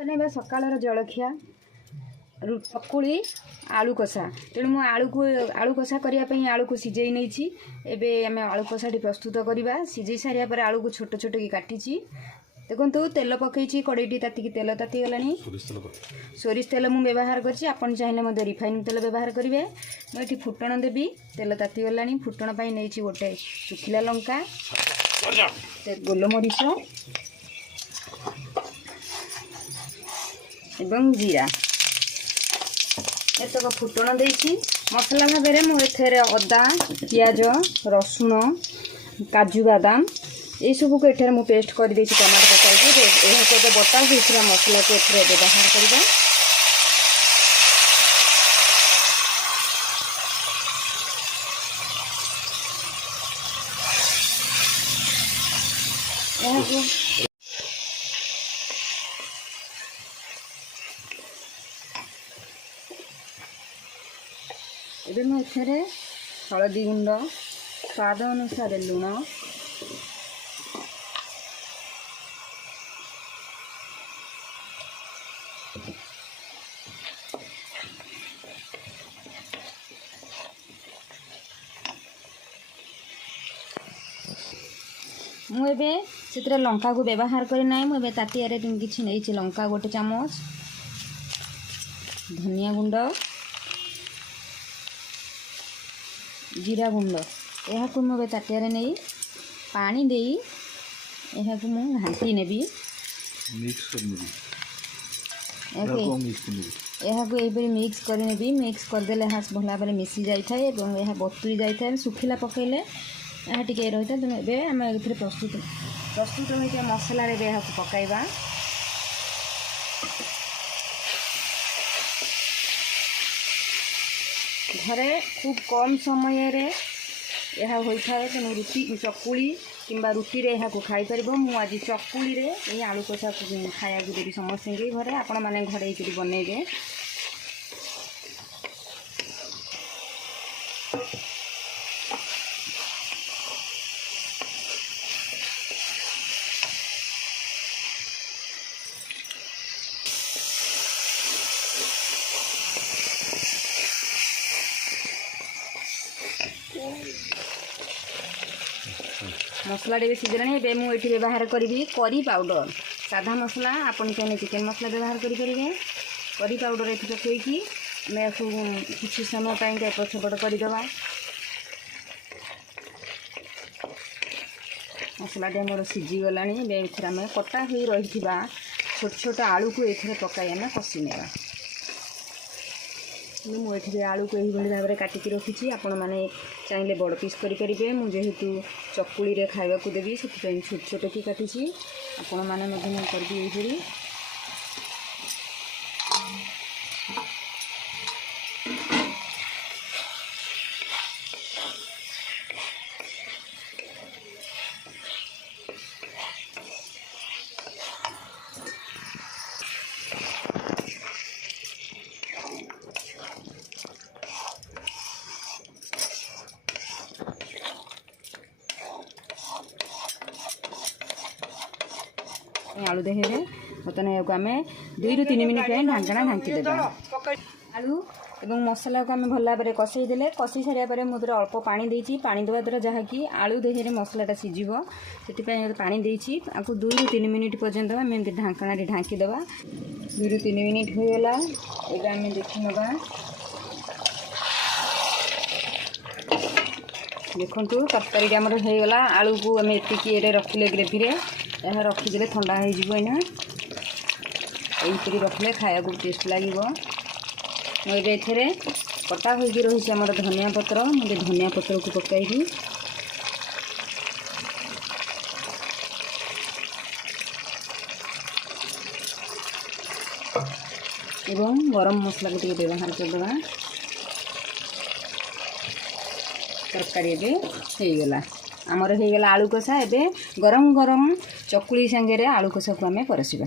बनेबा सकाळर जलखिया चकुली आलू कषा तेणु मु आलू कषा करने आलू को सिझे नहीं एवं आम आलू कषाटी प्रस्तुत करवा सिझे सारा पर आलू को छोट छोट की काटी देखो तेल पकई कड़ईटी तातिकी तेल ताती गला सोरिष तेल मुझे व्यवहार कर चाहिए रिफाइन तेल व्यवहार करेंगे मुझे फुटण देवी तेल ताती गला फुटण नहीं गोटे सुखिला लंका गोलमरीच एवं जीरा एतक फुटण देती मसला भाव में मुझे अदा पियाज रसुण काजू बादाम ये सब को एठार मु पेस्ट कर देछि टमाटर पकाई यह बटा होइछरा मसला को एठार व्यवहार करबा एबे मु एठारे हलदी गुंड स्वाद अनुसार लुण मुझे से लंका को व्यवहार करना मुझे ताटिया किसी नहीं लंका गोटे चामच धनिया गुंड जीरा गुंड यह मुझे ताटिया नहीं पानी दे यह घाटी नेबी यह मिक्स करनेबी मिक्स करदेले भल भाव में मिसी जाए यह बतुरी जाए सुखिला पकईले यह टी रही है तेणु एम प्रस्तुत होता मसला पकईवा घरे खूब कम समय रे यह होता है तेणु रुटी चकुली किंबा रुटी रे यह खाईपर मुझे चकुली रे ये आलू कषा खाया देवी समस्त घरे आपण मैंने घरे बनइबे मसला भी सीझे मुझे व्यवहार करी करी पाउडर साधा मसला आपन चाहिए चिकेन मसला व्यवहार करेंगे करी पाउडर ये पकईकी किसी समय पर एपट सेपट करदे मसलाटी मोर सीझीगला आम कटा हो रही छोट छोट आलू को ये पकाई आम कषि ने मुझे आलू को यही भाव में काटिकी रखी आपण मैंने चाहिए बड़ पीस करेंगे मुझेतु चकुली रे खावा को देवी से छोट छोट की काटी आपण मैंने कर आलू देखे बर्तमान यहाँ आम 2 ରୁ 3 मिनिट ढांकना ढांकी देगा आलू एवं मसला को आम भल भाव में कषई देले कषि सारे मुझे अल्प पानी देती पानी देवा द्वारा जहाँकि आलू देहे मसलाटा सीझब से पानी देती आपको 2 ରୁ 3 मिनिट पर्यंत आम ढांकना ढांकी देवा 2 ରୁ 3 मिनिट होगा ये आम देखी नवा देखु तरकारी आमर होगला आलू को आम ये रखिले ग्रेवी यह रखीदे ठंडा होना यही रखिले खाया को टेस्ट लगे मुझे ये कटा हो रही आम धनिया पत्र मुझे धनिया पत्र को पकईबी एवं गरम मसला को व्यवहार करदे तरकारी होगला आमर होगला आलू कषा एवं गरम गरम चकुली सांगे आलू कषा को आम परसिबा।